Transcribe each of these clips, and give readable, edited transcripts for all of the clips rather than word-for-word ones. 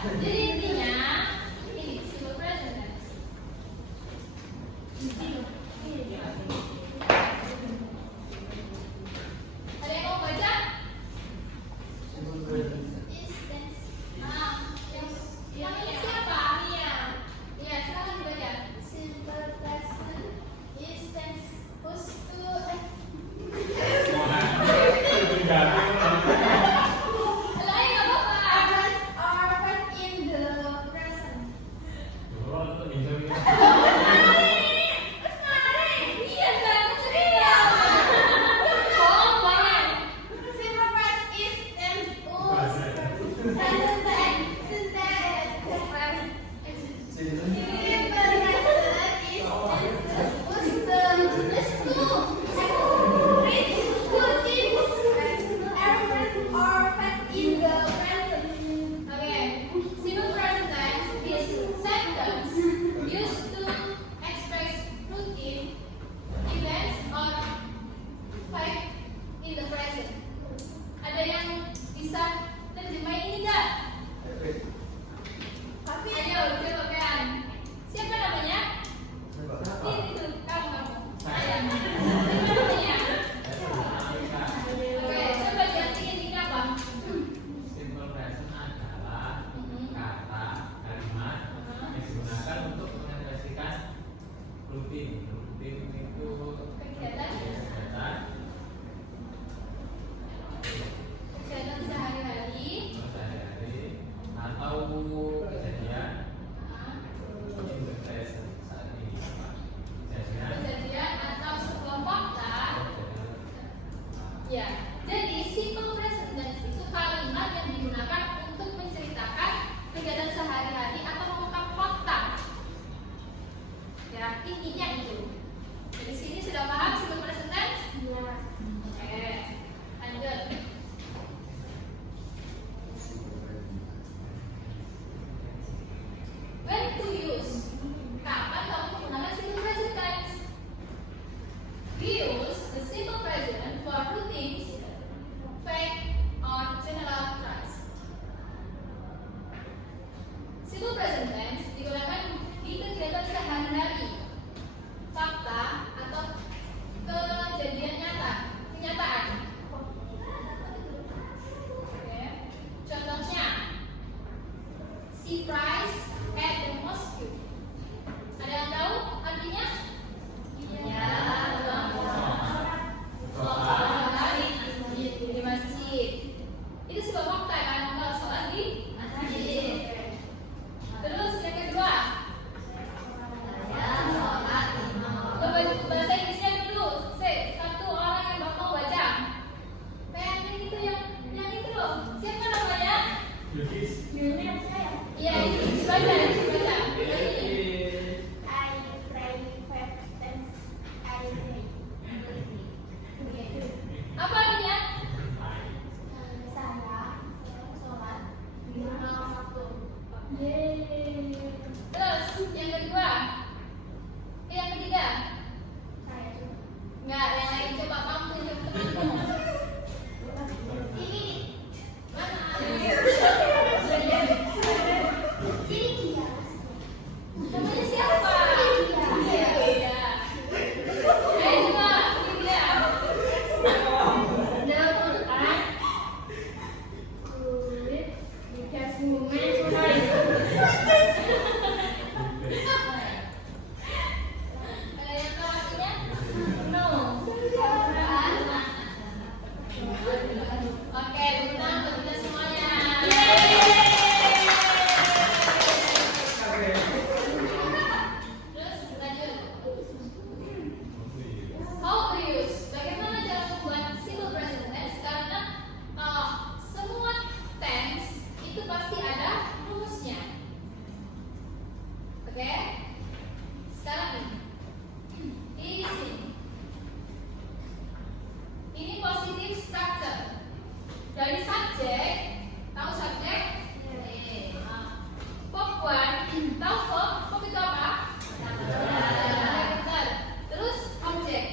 Jadi intinya ini simple present tense. Ada yang mau baca? Simple present. Yang ini siapa? Iya, silakan dibaca. Simple present is tense whose to Lain nggak apa-apa. are present in the present. Iya, nggak ceria. Oh, banyak. Simple present is tense whose present tense present. Simple present is tense whose to are present in the present. Oke, simple present tense is sentence used to express routine, events, or fact in the present. Ada yang bisa terjemahin ini nggak? Ayo, coba kan. Siapa namanya? Ini tuh, kamu. Ayo. Siapa namanya? Oke, coba gantiin ini apa? Simple present adalah kata kalimat yang digunakan untuk mengekspresikan rutin. Rutin itu Kegiatan sehari-hari. sehari-hari atau kejadian in the present saat ini. Kejadian atau sebuah fakta. Ya, jadi simple present tense itu kalimat yang digunakan untuk menceritakan kegiatan sehari-hari atau mengungkap fakta. Ya, intinya itu. Dari sini sudah paham simple present tense? Oke, lanjut. When to use? Kapan kamu menggunakan simple present tense? We use the simple present for routines, fact, or general truths. Simple present tense digunakan di kegiatan sehari-hari, fakta atau kejadian nyata, kenyataan. Oke. Contohnya, surprise at the mosque. Ada yang tahu artinya? Iya. Di masjid. Itu sebuah fakta kan kalau sholat di masjid. Terus yang kedua, bahasa Inggrisnya dulu. Satu orang yang bakal baca. Pengen itu yang itu loh. Siapa namanya? Iya, itu baca. Apa artinya? Terus yang kedua, yang ketiga, nggak yang lain coba kamu tunjuk temanmu. Mana? Namanya siapa? Iya. Ayo coba, ini dia. Ada yang tahu artinya? No. Oke, tepuk tangan buat kita semuanya. Terus lanjut. How to use? Bagaimana cara membuat simple present tense? Karena semua tense itu pasti ada rumusnya. Oke? Sekarang ini. Di sini. Ini positive structure. Dari subjek, tahu subjek? Verb one, tahu verb? Verb itu apa? Benar. Terus objek.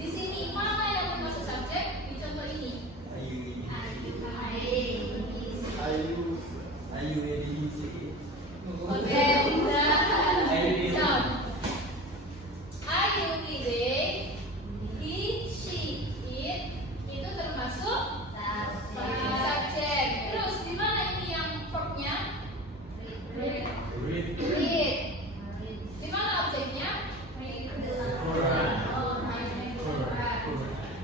Di sini mana yang termasuk subjek? Di contoh ini. Ayu ya di sini. Oke, udah. Ayu di sini. John. Ayu eating, he, she, it itu termasuk subjek. Terus di mana ini yang verbnya? Read. Read. Di mana objeknya? Quran.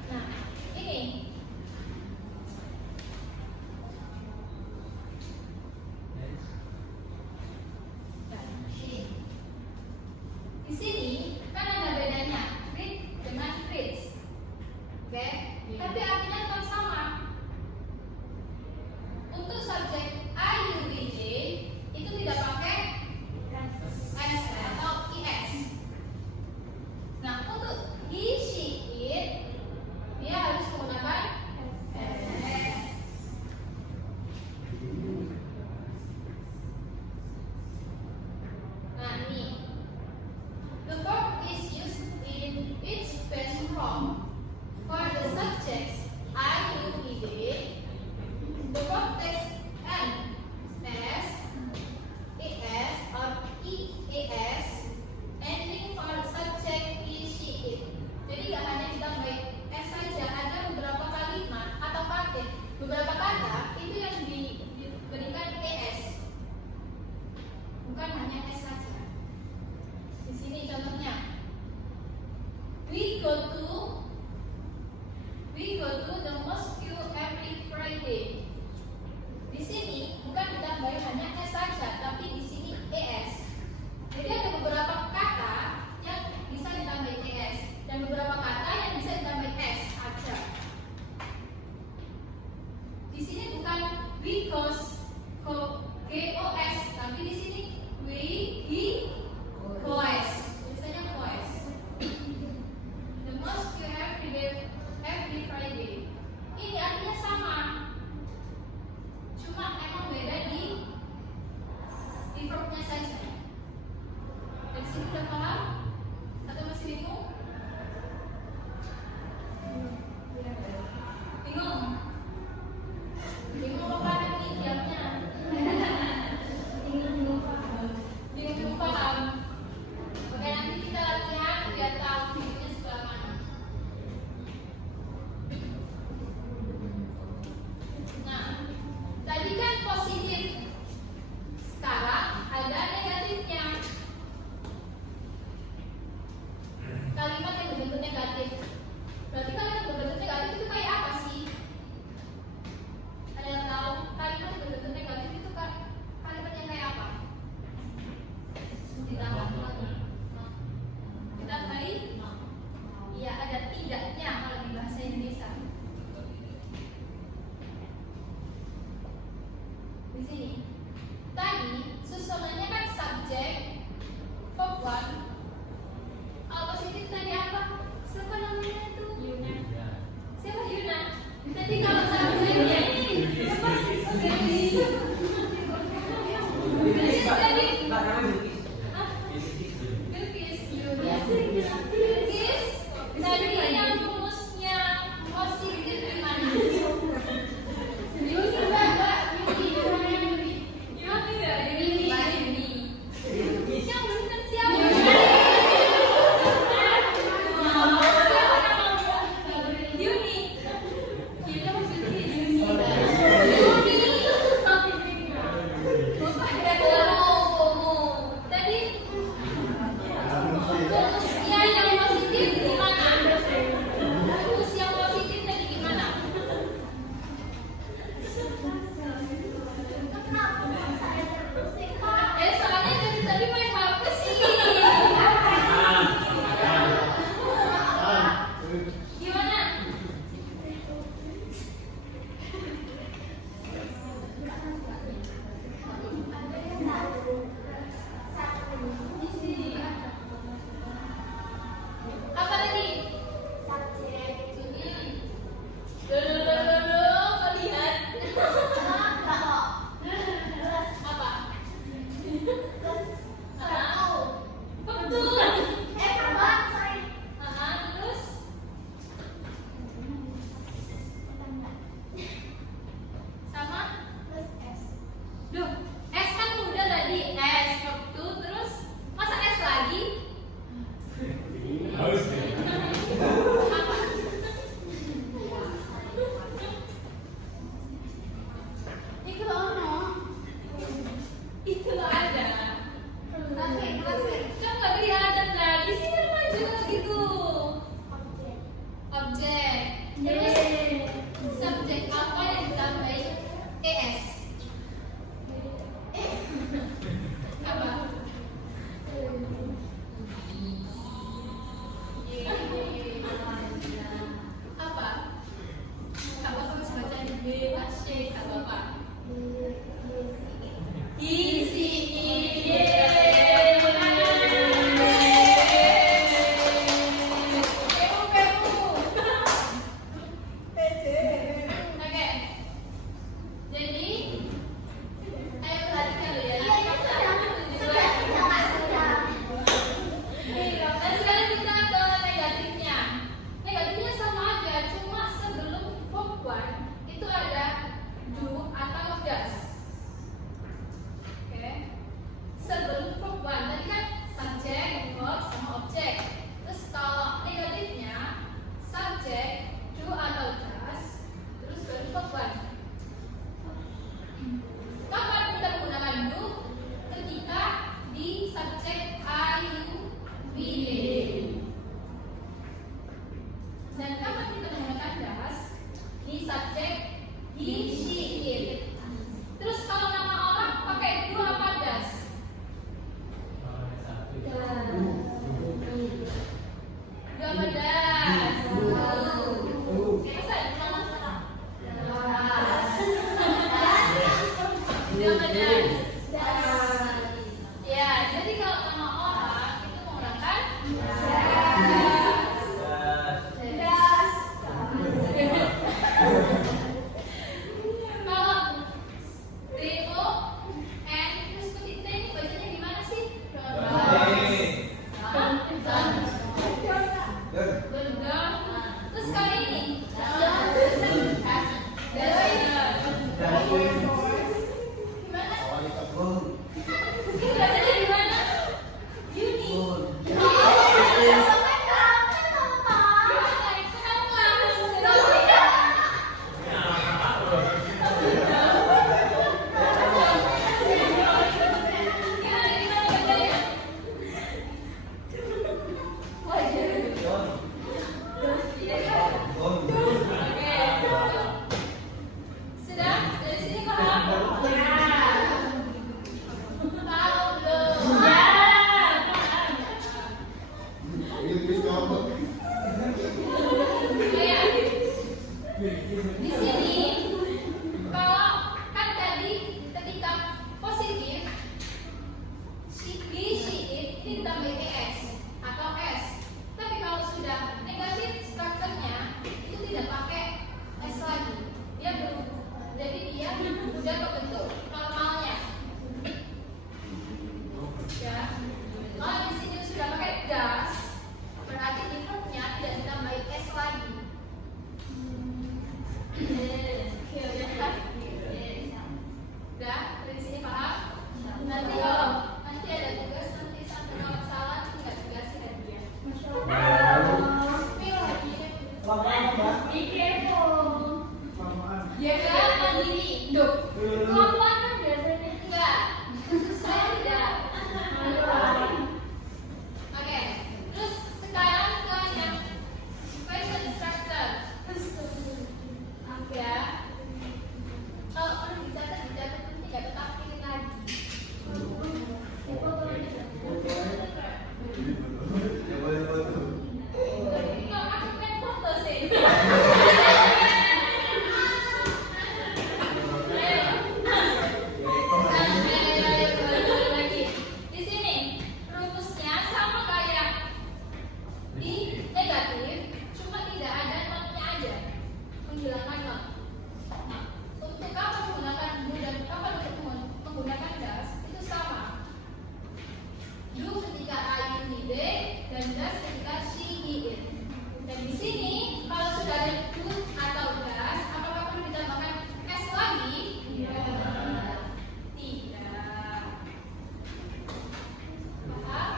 Nah, ini. Di sini kan ada bedanya read dengan reads, oke? Tapi artinya tetap sama. Untuk subjek are you reading itu tidak pakai s atau es. Nah, untuk he, she, it dia harus menggunakan s. Nah, ini. The verb is used in each past form for the subjects I, you, he, they. The verb takes an, s, es, or eas, ending for the subject he, she, it. Jadi gak hanya ditambahin s saja, ada beberapa kalimat atau paket, beberapa kata itu yang diberikan es, bukan hanya s saja. Di sini contohnya, we go to the mosque every Friday. Di sini bukan ditambahin hanya s saja, tapi di sini es. Jadi ada beberapa kata yang bisa ditambahin es dan beberapa kata yang bisa ditambahin s saja. Di sini bukan we goes, GOS, tapi di sini we, he, goes. Tulisannya goes. The mosque every Friday. Ini artinya sama. Cuma emang beda di verbnya saja. Dari sini udah paham? Atau masih bingung? Bingung? Bingung apa paham ini diamnya? Bingung paham? Oke, nanti kita latihan biar tahu videonya sebelah mana. Nah, tadi kan positif. Sekarang ada negatifnya. sama das. Ya, jadi kalau nama orang itu menggunakan das. Kalau D-O-N terus seperti T ini bacanya gimana sih? Gendang. Terus kali ini bacanya gimana? Uni. Sudah? Dari sini paham? Tahu belum? Ya. Di sini kalau kan tadi ketika positif di sheet ini ditambah es atau s. Tapi kalau sudah negatif strukturnya itu tidak pakai s lagi. Dia berubah. Jadi dia sudah kebentuk normalnya. Ya. Kalau di sini sudah pakai das, berarti di verbnya tidak ditambah s lagi. Udah, dari sini paham? Nanti kalau nanti ada tugas nanti sampai kalau salah tinggal dikasih hadiah. Ya kan mandiri, dok. Kelakuan kan biasanya enggak. Saya tidak. Oke, terus sekarang ke yang question structure. Ya. Kalau perlu dicatat nanti nggak tetap pilih lagi. Kalau aku pengen foto sih. Lagi. Di sini rumusnya sama kayak di negatif, cuma tidak ada notnya aja, menghilangkan not. Nah, untuk kapan menggunakan do dan kapan untuk menggunakan das itu sama. Do ketika I in D dan das ketika she he it. Dan di sini kalau sudah ada do atau das, apakah perlu ditambahkan s lagi? Tidak. Paham?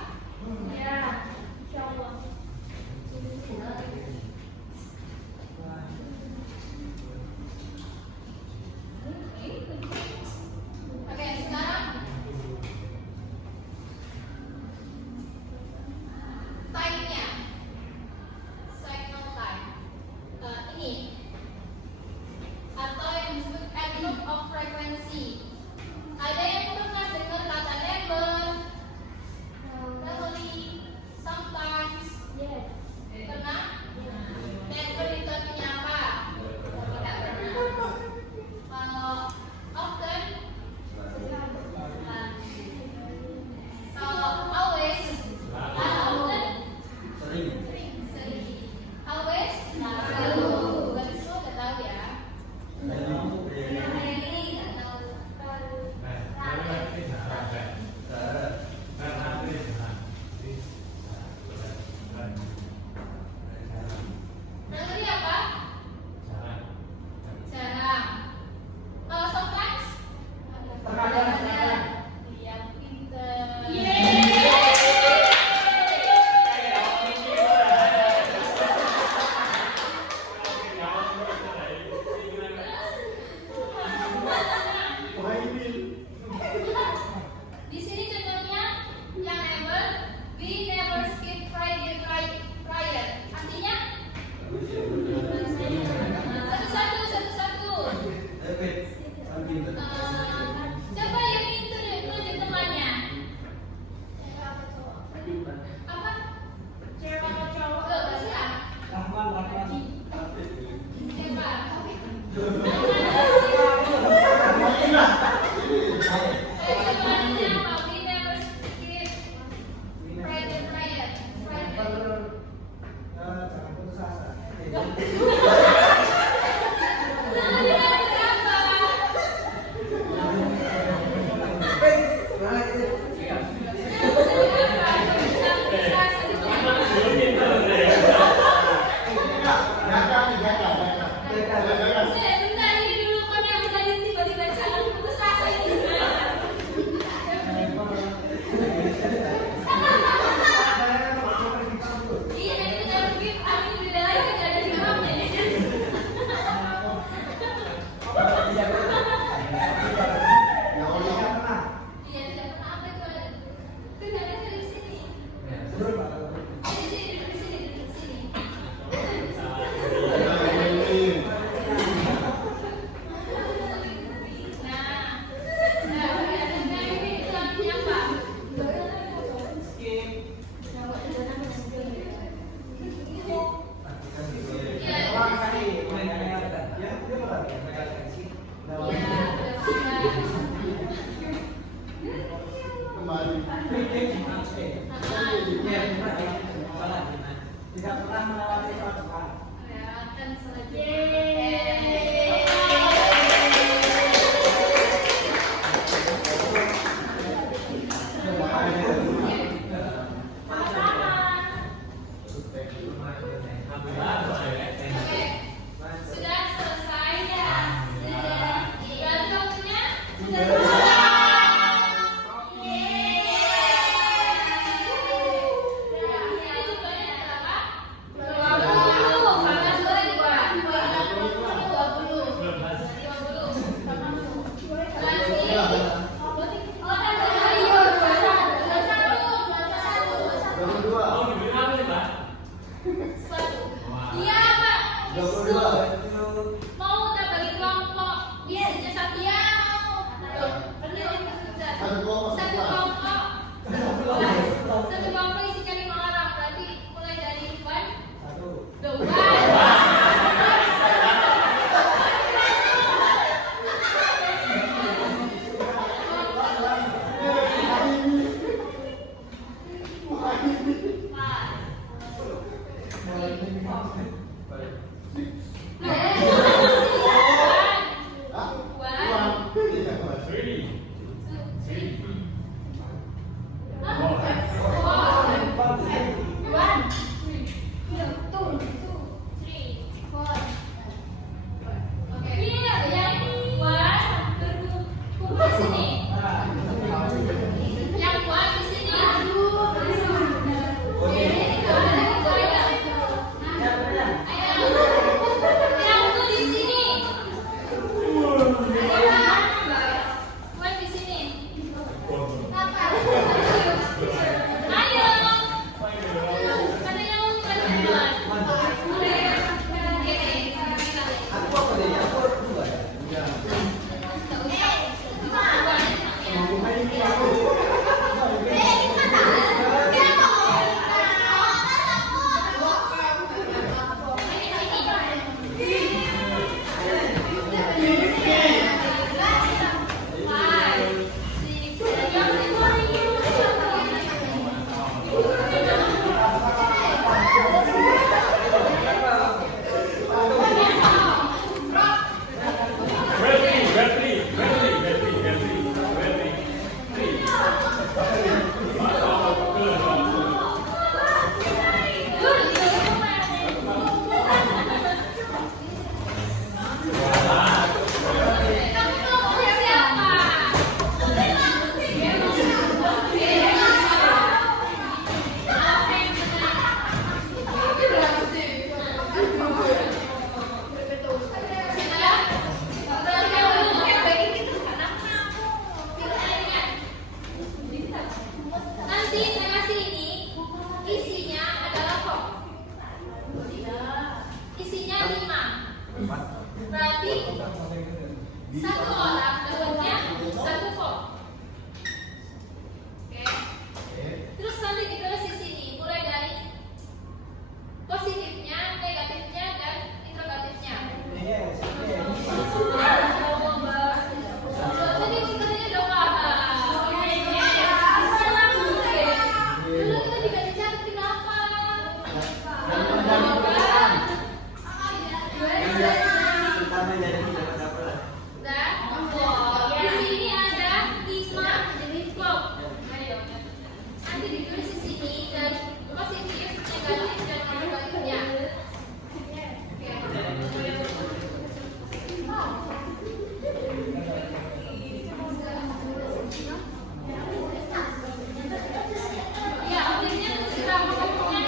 Ya. Insyaallah. Oke, sekarang time-nya, cycle time. Ini atau yang disebut adloop of frequency. Ada yang pernah dengar kata never, rarely, sometimes? Pernah? Never itu artinya apa? Tidak pernah. Kalau often, kalau always, often, sering. Always, selalu. Berarti semua udah tahu ya. Rarely nggak tahu. Rarely apa? Jarang. Kalau sometimes? Kadang-kadang. Yang pinter. Di sini contohnya yang never, we never skip Friday prayer. Artinya satu-satu. Siapa yang pintar yang tunjuk temannya? Apa? Cewek atau cowok? Gak bisa. Siapa? Mau tak bagi kelompok? Isinya satu ya mau. Satu kelompok. Satu kelompok isinya 5 orang. Berarti mulai dari 1, 2. Berarti satu orang dapatnya 1 volt. Oke. Terus nanti ditulis di sini mulai dari positifnya, negatifnya, dan interrogatifnya. Jadi katanya udah paham. Dulu kita diganti cantik kenapa? Di sini ada 5 blok. Nanti ditulis di sini dan positif, negatif, dan interrogatifnya. Ya, objeknya terserah pokoknya.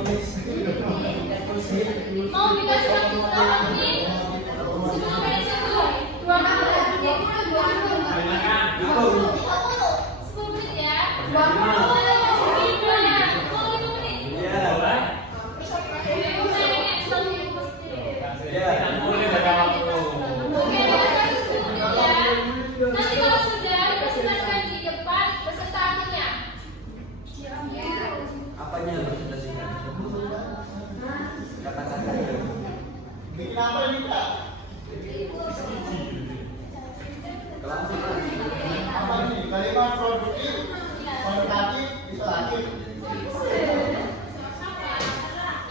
Mau dikasih waktu berapa menit? 10 menit satu. 10 menit ya. 5 menit. Oke, nanti kalau sudah presentasikan di depan beserta akhirnya. Apanya yang presentasikan? Kata-katanya. Bikin apa ini Kak? Kelangsungan. Apa ini? Kalimat produktif, kualitatif, isolatif.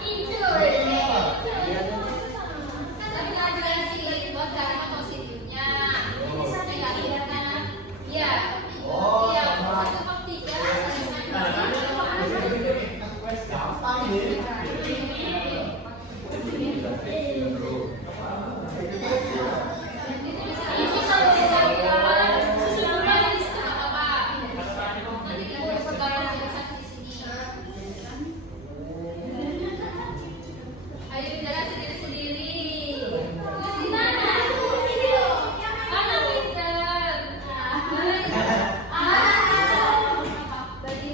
Iya. Tapi nggak jelasin buat kalimat positifnya. Iya. Oh, Iya. sama. 1/3. Gampang nih. Ini kalau misalkan sesungguhnya di situ nggak apa-apa. Nanti kita boleh perkara jelasan di sini. Ayo jelasin diri sendiri. Di mana? Mana pinter? Bagi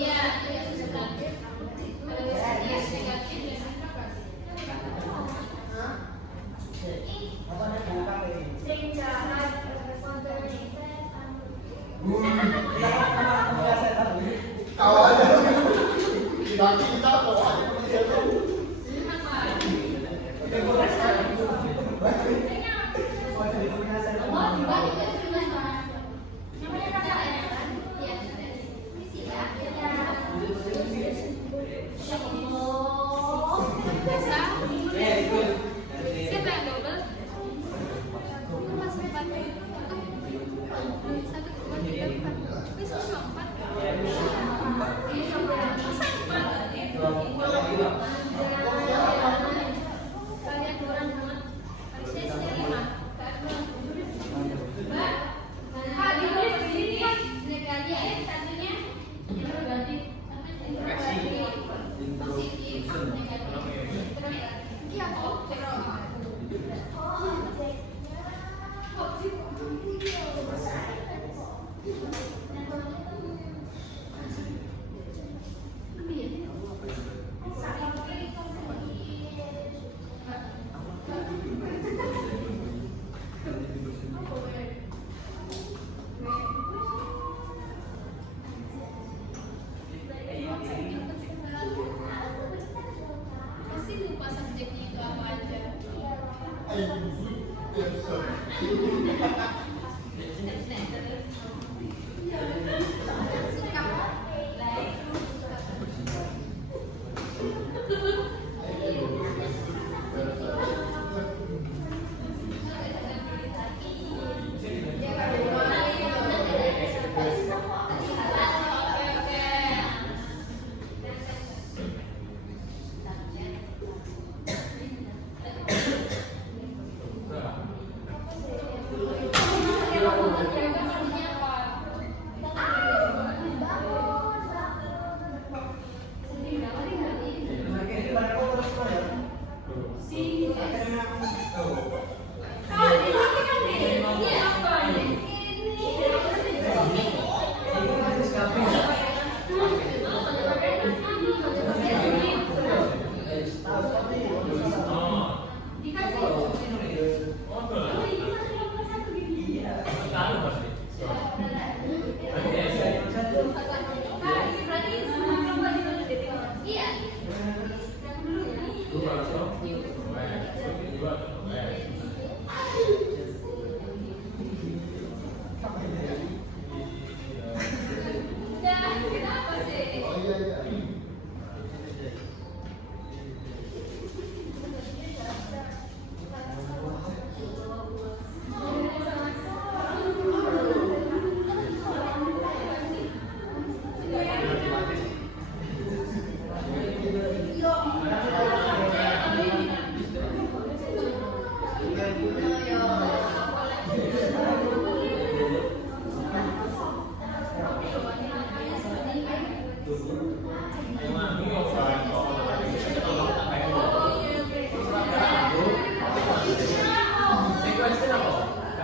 iya, tidak negatif. Kalau biasanya negatif ya. Kau aja. Tidak kita kau aja. Siapa yang double?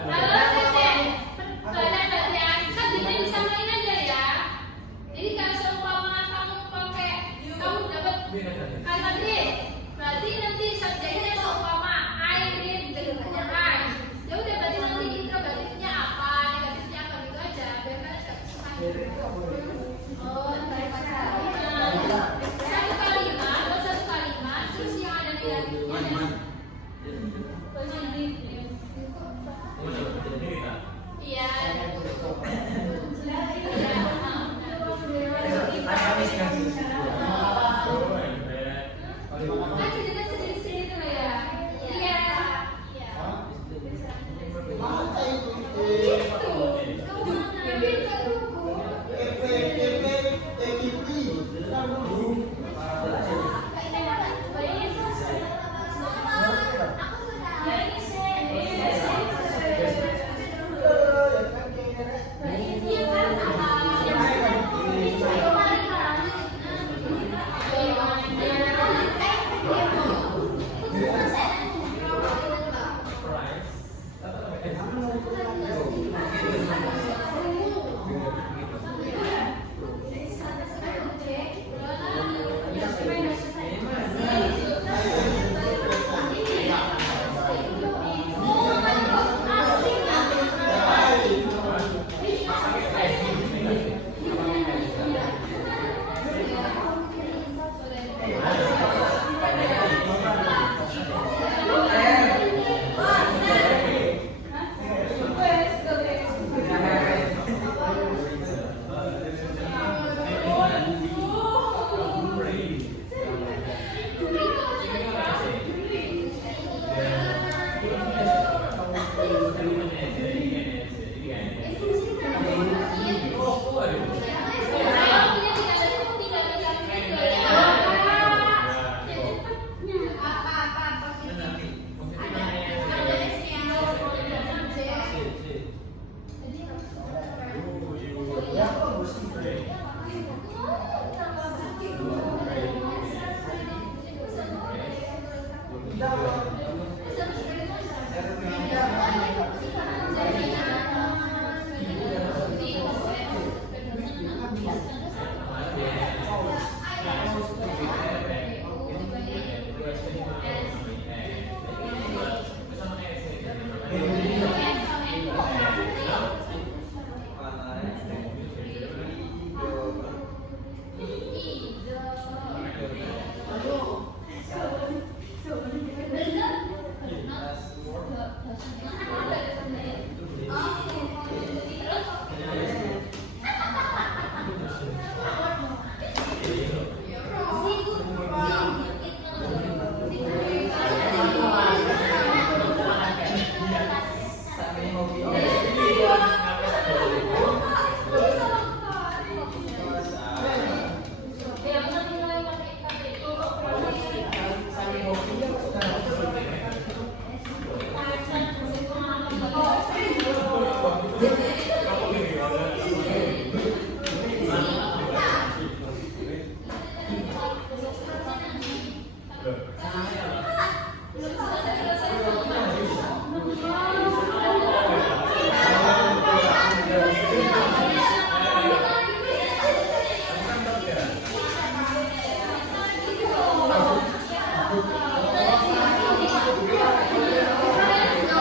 Halo Sesen, pelajaran latihan kan kita disamain aja ya. Jadi kalau seumpama kamu pakai, kamu dapat kata D, berarti nanti subjeknya seumpama I read the Quran. Ya udah berarti nanti interrogatifnya apa, negatifnya apa gitu aja. Biar kalian nggak kesemakin. Oh, satu kalimat, satu kalimat, terus yang ada negatifnya. Positif. Iya. Kan cerita sendiri-sendiri tuh ya. Iya. Mata itu. Gitu.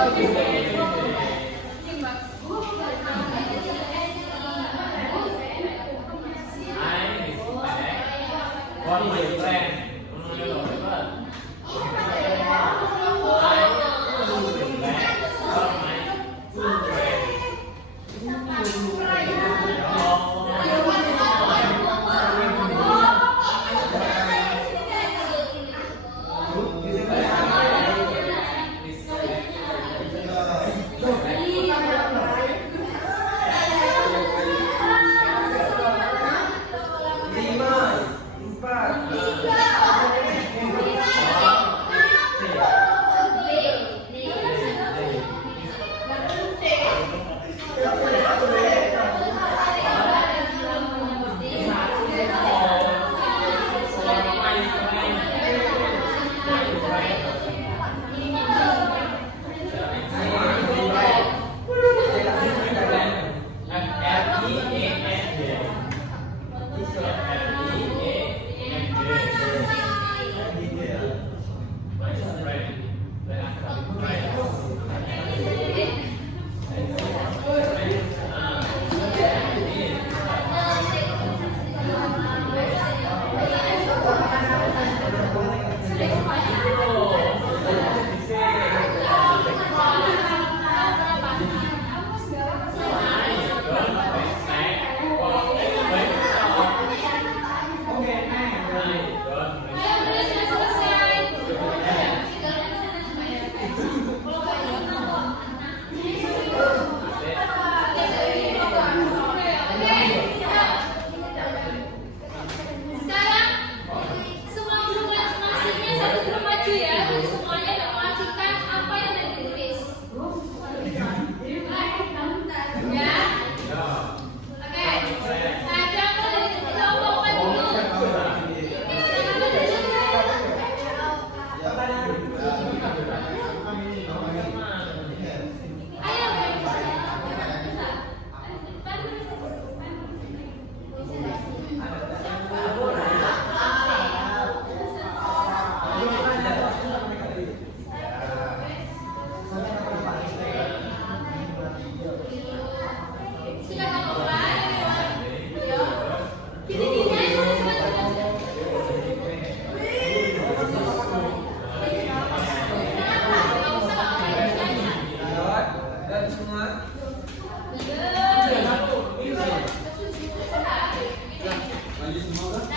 Tapi Lima, empat,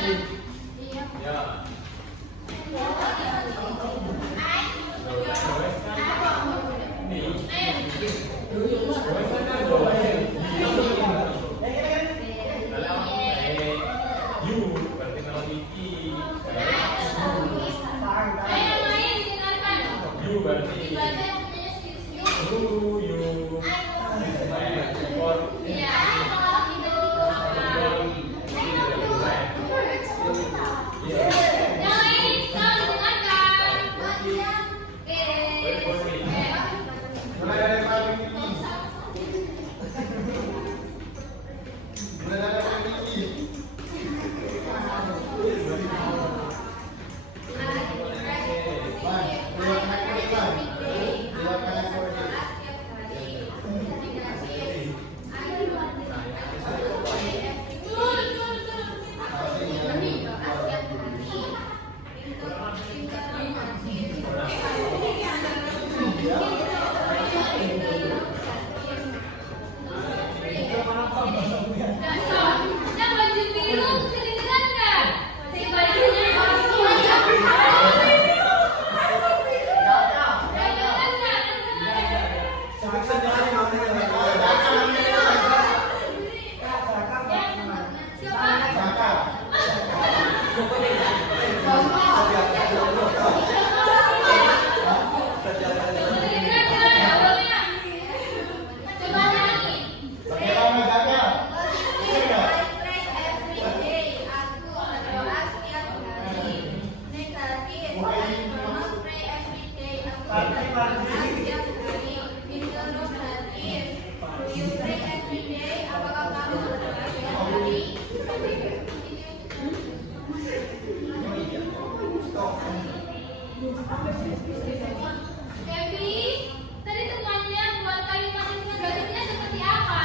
Iya. Ya. Ayo main, dengarkan. Dibaca yang punya skill-skill. Iya. Yang lain, kamu dengarkan. Mulai dari paling tinggi. Mulai dari paling tinggi. Yang baju biru kedengeran nggak? Si bajunya kedengeran nggak? Siapa? Kakak. Kedengeran nggak? Awalnya. Coba nyanyi. Bagaimana kakak? Devi, tadi temannya buat kalimatnya garisnya seperti apa?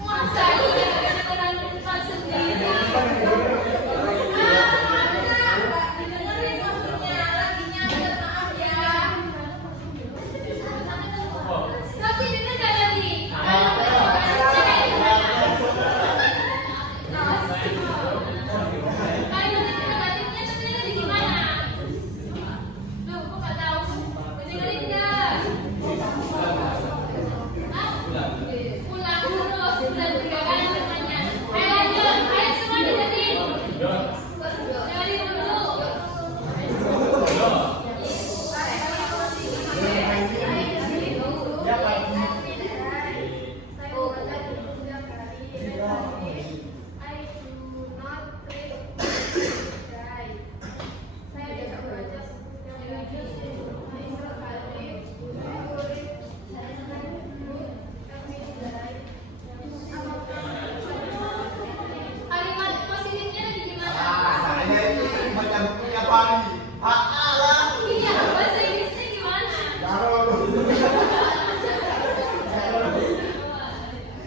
Masa iya kedengeran Irfan sendiri? Masih denger nggak tadi? Kalimat negatifnya sebenarnya di gimana? Duh, kok nggak tahu? Dengerin nggak? Hah? Pulang terus dan 3 kali temannya. Ayo lanjut, ayo semua dengerin. Dengerin dulu. Kalimat positifnya lagi gimana? Saya itu sering baca bukunya Pali. Lah. Iya, bahasa Inggrisnya gimana?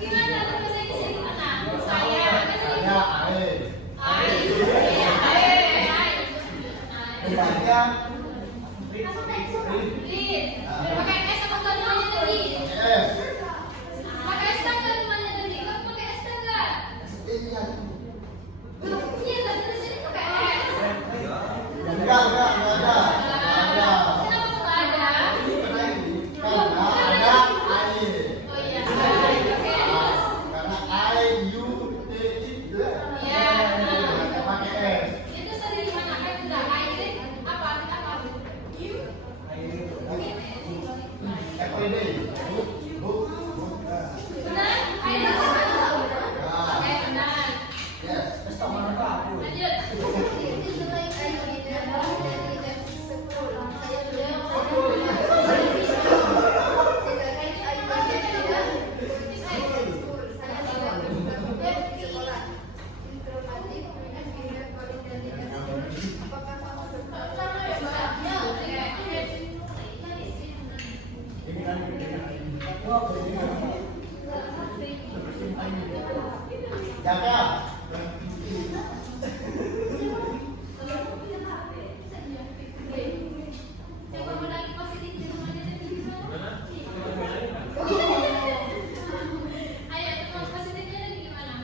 Gimana bahasa Inggrisnya gimana? Saya, Ya, air. Baca. Pakai S apa kalimatnya tadi? S. Pakai S kan kalimatnya tadi? Kamu pakai S kan nggak? Iya. Iya, tadi tulisannya pakai S. Enggak ada. Kenapa nggak ada? Karena ada air. Oh iya, pakai S. Karena I-U-T itu Iya. pakai S. Itu tadi gimana? Kan udah air apa? FTD. Book. Benar? Air apa? Oke, benar. Yes. Lanjut. Jaga. Coba ulangi positif di rumahnya tadi. Ayo, teman positifnya tadi gimana?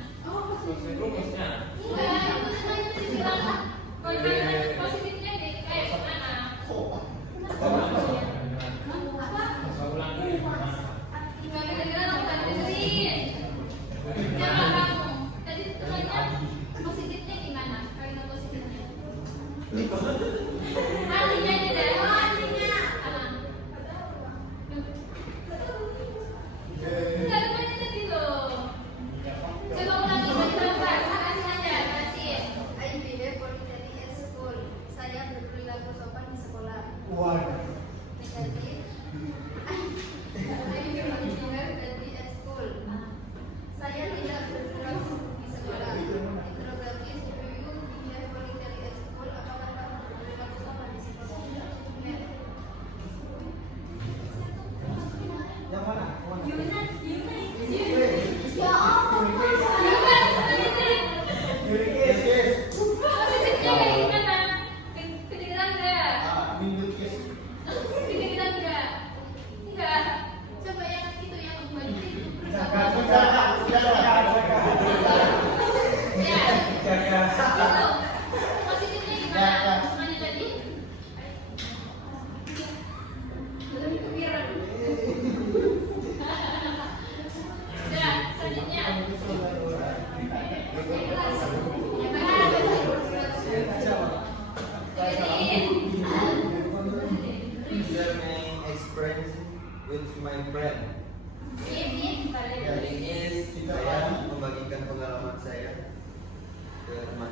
teman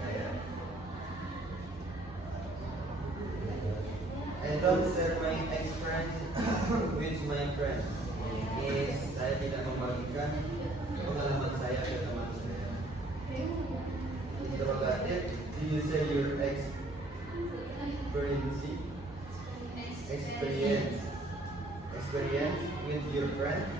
saya. I don't share my experience with my friends. Saya tidak membagikan pengalaman saya ke teman saya. Interrogatif, do you share your experience with your friend?